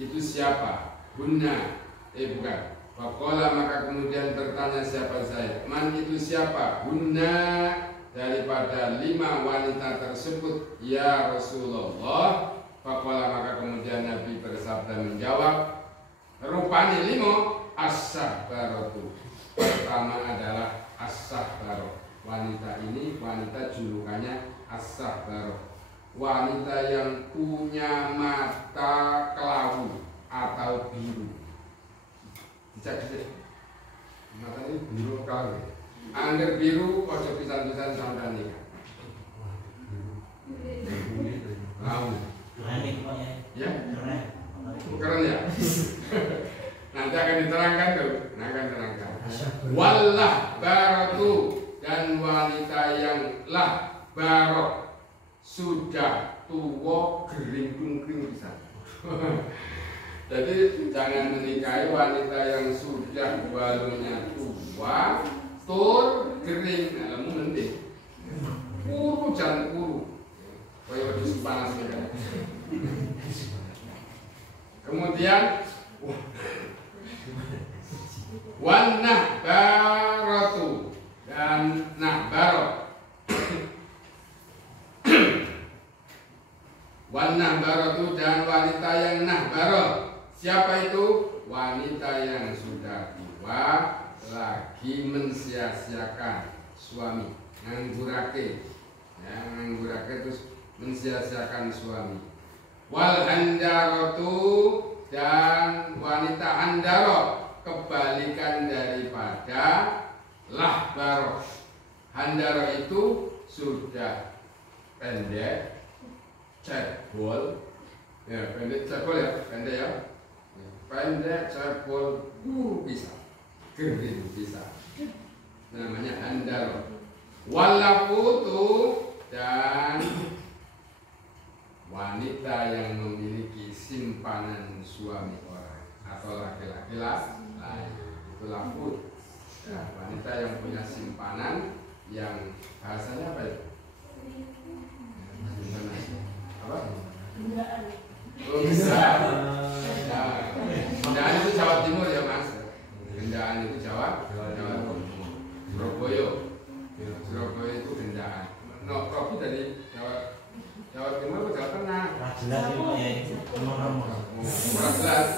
itu siapa? Hunna, bukan. Faqala, maka kemudian bertanya siapa Zaid, man itu siapa? Hunna, daripada 5 wanita tersebut, ya Rasulullah. Faqala, maka kemudian Nabi bersabda menjawab, rupani 5 as-sahbaratu. Pertama adalah as-sahbarah. Wanita ini, wanita julukannya as-sahbarah, wanita yang punya mata kelabu atau biru. Dicek mata ini biru kelabu. Angger biru, ojo pisan-pisan sampai nikah. Kelabu. Ya? Keren ya? Nanti akan diterangkan tuh. Wallah baratu, dan wanita yang lah barok, sudah tua gering-gering bisa. Jadi jangan menikahi wanita yang sudah balunya tua, tur gering, alamu mending. Kuru jangan kuru. Kayak musim panas gitu. Kemudian wan nahbaratu, dan nahbarot. Wan nahbaratu, dan wanita yang nahbarot. Siapa itu? Wanita yang sudah tua lagi mensia-siakan suami, nganggurake. Ya, nganggurake terus mensia-siakan suami. Wal handaratu, dan wanita handarot, kebalikan daripada lahbaro. Handaro itu sudah pendek, cebol, ya pendek cebol ya, pendek ya, pendek cebol, bisa, kering bisa, namanya handaro. Walaputu, dan wanita yang memiliki simpanan suami orang atau laki-laki lain, itu laput. Ya, wanita yang punya simpanan, yang bahasanya apa itu? Apa? Oh, bisa. Gendaan itu Jawa Timur ya Mas. Gendaan itu Jawa Timur. Surabaya itu gendaan. No, Robi dari Jawa Timur ke Jawa Tengah. Jelas itu ya itu. Jelas.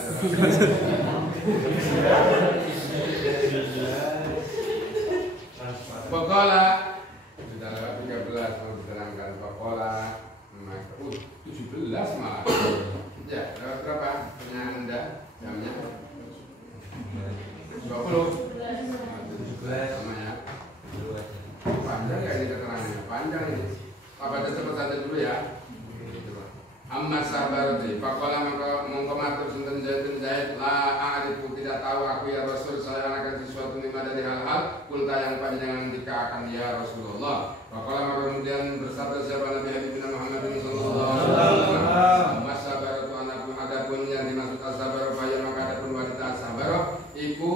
sudah lewat 13 mau diterangkan Pakola. 17 malah. Ya, lewat berapa? Punya Anda jamnya? 20. 17 sama ya. Panjang ya ini keterangannya, panjang ini. Apa ada cepat saja dulu ya. Amma sabarati faqala mongko matur sinten Zaid la a'rifu tidak tahu aku ya Rasul saya akan sesuatu mimma dari hal-hal kulta yang panjangan dikatakan ya Rasulullah. Faqala kemudian bersabda siapa Nabi Habibina Muhammad sallallahu alaihi wasallam. Amma sabaratu adapun yang dimaksud as-sabar ya maka adapun wanita as-sabar iku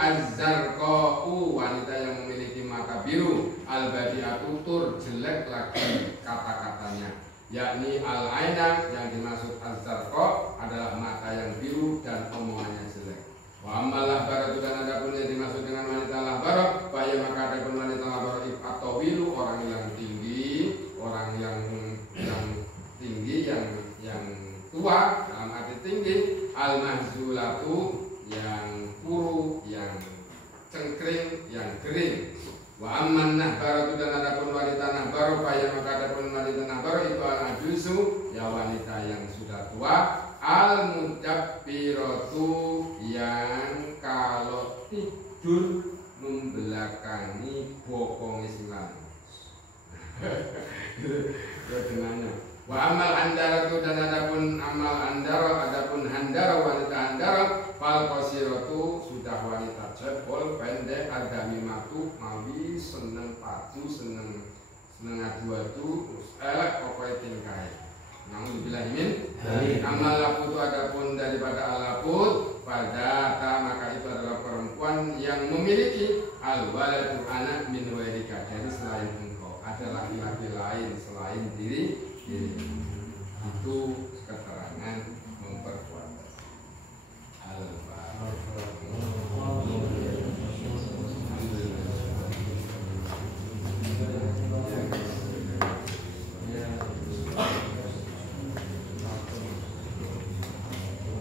az-zarqa'u wanita yang memiliki mata biru al-badi'atu tur jelek lagi kata-katanya. Yakni al-aina yang dimaksud az-zarqa adalah mata yang biru dan omongannya jelek. Wa ammalah baratu dan adapun yang dimaksud dengan wanita lahbarah, bahaya maka adapun wanita lahbarah atau wilu orang yang tinggi, orang yang tinggi yang tua dalam arti tinggi, al-mahzulatu yang kuru, yang cengkring, yang kering. Wa amman nahbaratu dan adapun wanita nahbaru bahaya maka adapun wanita nahbaru itu al-ajuzu ya wanita yang sudah tua, al-mudabbiratu yang kalau tidur membelakangi bokong Islam. Itu dengannya. Wa amal handaratu dan adapun amal handara adapun handara wanita handara fal qasiratu sudah wanita cebol pendek ada mimatu mawi seneng padu seneng adu-adu elek pokoknya tingkai. Namun dibilahimin amal laput adapun daripada al-laput pada maka itu adalah perempuan yang memiliki al-waladu anak min wairika dari selain engkau ada laki-laki lain selain diri itu keterangan memperkuat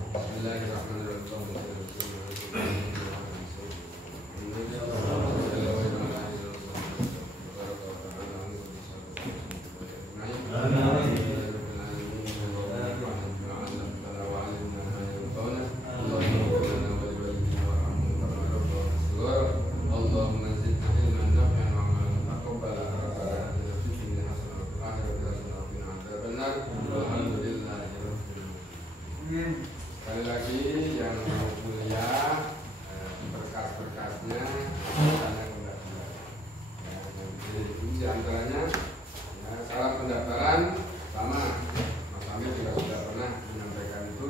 Bismillahirrahmanirrahim.